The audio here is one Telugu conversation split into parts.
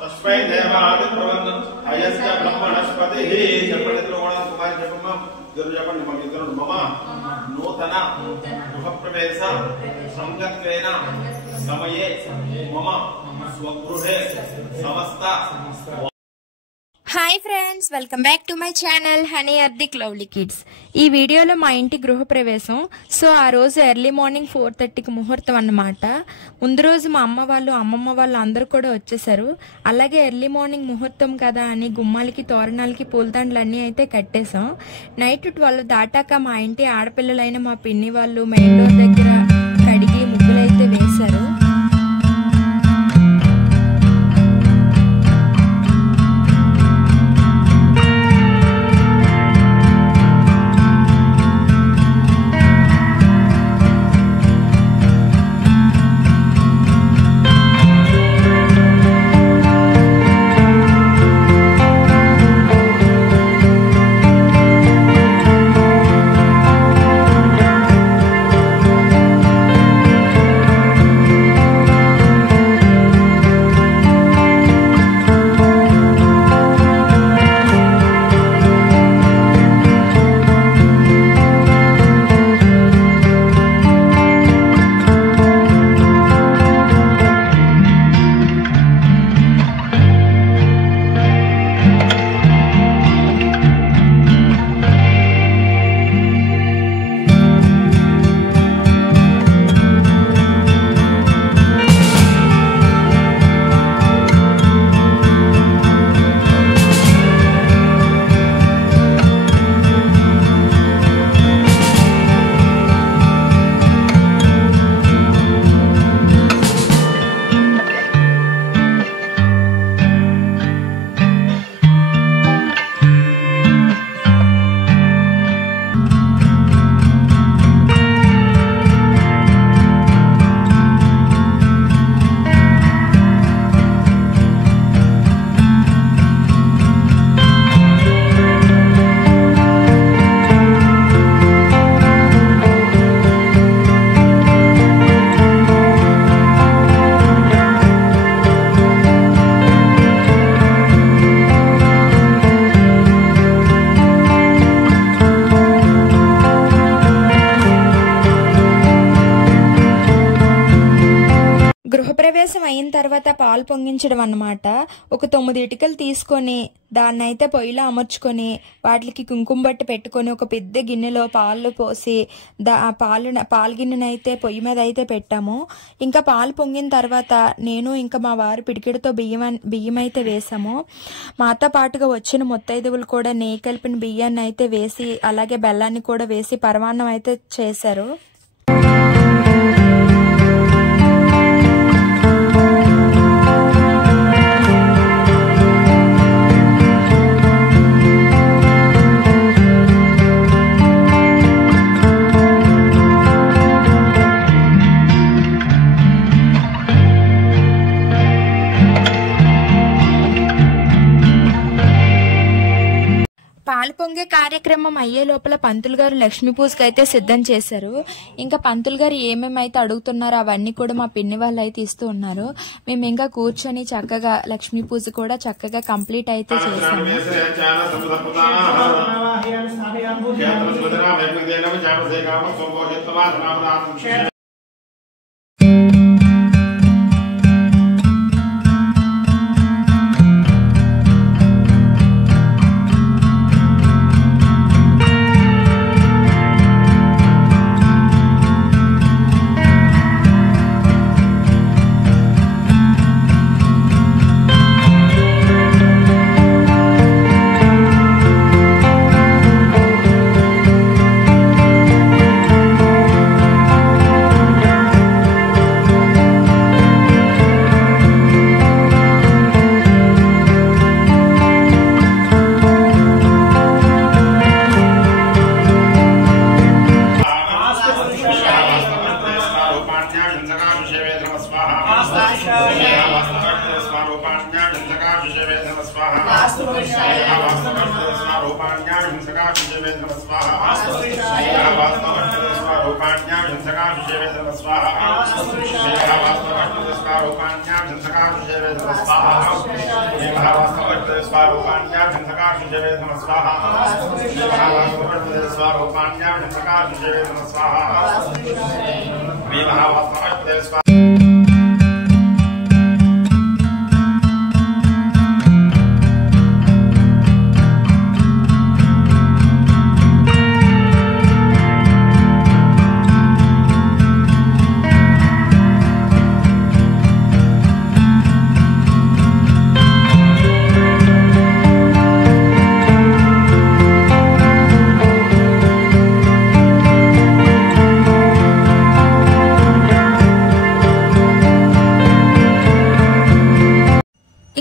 तस्मै देवादिप्रवन् अयस्य ब्रह्मणस्पतिः कुमारी जपम् जपंడి मम इద్దరు मम नूतन गृहप्रवेश संगत्वेन समये मम स्वगृहे समस्त। Hi friends, welcome back to my channel Honey Ardik lovely kids. ఈ వీడియోలో మా ఇంటి గృహప్రవేశం. సో ఆ రోజు ఎర్లీ మార్నింగ్ 4:30కి ముహూర్తం అన్నమాట. ముందు రోజు మా అమ్మ వాళ్ళు అమ్మమ్మ వాళ్ళు అందరూ కూడా వచ్చేసారు. అలాగే ఎర్లీ మార్నింగ్ ముహూర్తం కదా అని గుమ్మాలకి తోరణాలకి పూలదండలు అన్నీ అయితే కట్టేసాం. నైట్ 12 దాటాక మా ఇంటి ఆడపిల్లలైన మా పిన్ని వాళ్ళు మెయిన్ డోర్ దగ్గర కడిగి ముగ్గులైతే వేశారు. గృహప్రవేశం అయిన తర్వాత పాలు పొంగించడం అన్నమాట. ఒక 9 ఇటుకలు తీసుకొని దాన్ని అయితే పొయ్యిలో అమర్చుకొని వాటికి కుంకుమ బట్టి పెట్టుకొని ఒక పెద్ద గిన్నెలో పాలు పోసి పాల గిన్నెను అయితే పొయ్యి మీద అయితే పెట్టాము. ఇంకా పాలు పొంగిన తర్వాత నేను ఇంకా మా వారు పిడికిడితో బియ్యం అయితే వేసాము. మాతో పాటుగా వచ్చిన ముత్తైదువులు కూడా నెయ్యి కలిపిన బియ్యాన్ని అయితే వేసి అలాగే బెల్లాన్ని కూడా వేసి పరమాన్నం అయితే చేశారు. పాలు పొంగే కార్యక్రమం అయ్యే లోపల పంతులు గారు లక్ష్మీ పూజకి అయితే సిద్ధం చేశారు. ఇంకా పంతులు గారు ఏమేమైతే అడుగుతున్నారో అవన్నీ కూడా మా పిన్ని వాళ్ళు అయితే ఇస్తూ ఉన్నారు. మేము ఇంకా కూర్చొని చక్కగా లక్ష్మీ పూజ కూడా చక్కగా కంప్లీట్ అయితే చేసాము.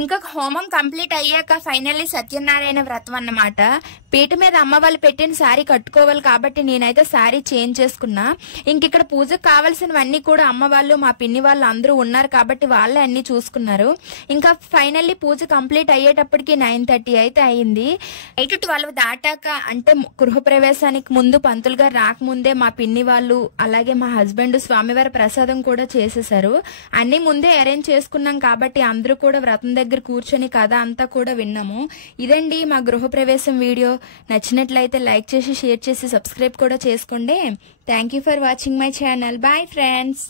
ఇంకా హోమం కంప్లీట్ అయ్యాక ఫైనల్లీ సత్యనారాయణ వ్రతం అన్నమాట. పీట మీద అమ్మ వాళ్ళు పెట్టిన శారీ కట్టుకోవాలి కాబట్టి నేనైతే శారీ చేంజ్ చేసుకున్నా. ఇంక ఇక్కడ పూజకు కావాల్సినవన్నీ కూడా అమ్మ వాళ్ళు మా పిన్ని వాళ్ళు అందరూ ఉన్నారు కాబట్టి వాళ్ళే అన్ని చూసుకున్నారు. ఇంకా ఫైనల్లీ పూజ కంప్లీట్ అయ్యేటప్పటికి 9:30 అయితే అయింది. 8-12 దాటాక అంటే గృహప్రవేశానికి ముందు పంతులు గారు రాకముందే మా పిన్ని వాళ్ళు అలాగే మా హస్బెండ్ స్వామివారి ప్రసాదం కూడా చేసేసారు. అన్ని ముందే అరేంజ్ చేసుకున్నాం కాబట్టి అందరూ కూడా వ్రతం దగ్గర కూర్చొని కథ అంతా కూడా విన్నాము. ఇదండి మా గృహప్రవేశం వీడియో. నచ్చినట్లయితే లైక్ చేసి షేర్ చేసి సబ్స్క్రైబ్ కూడా చేసుకోండి. Thank you for watching my channel. Bye friends.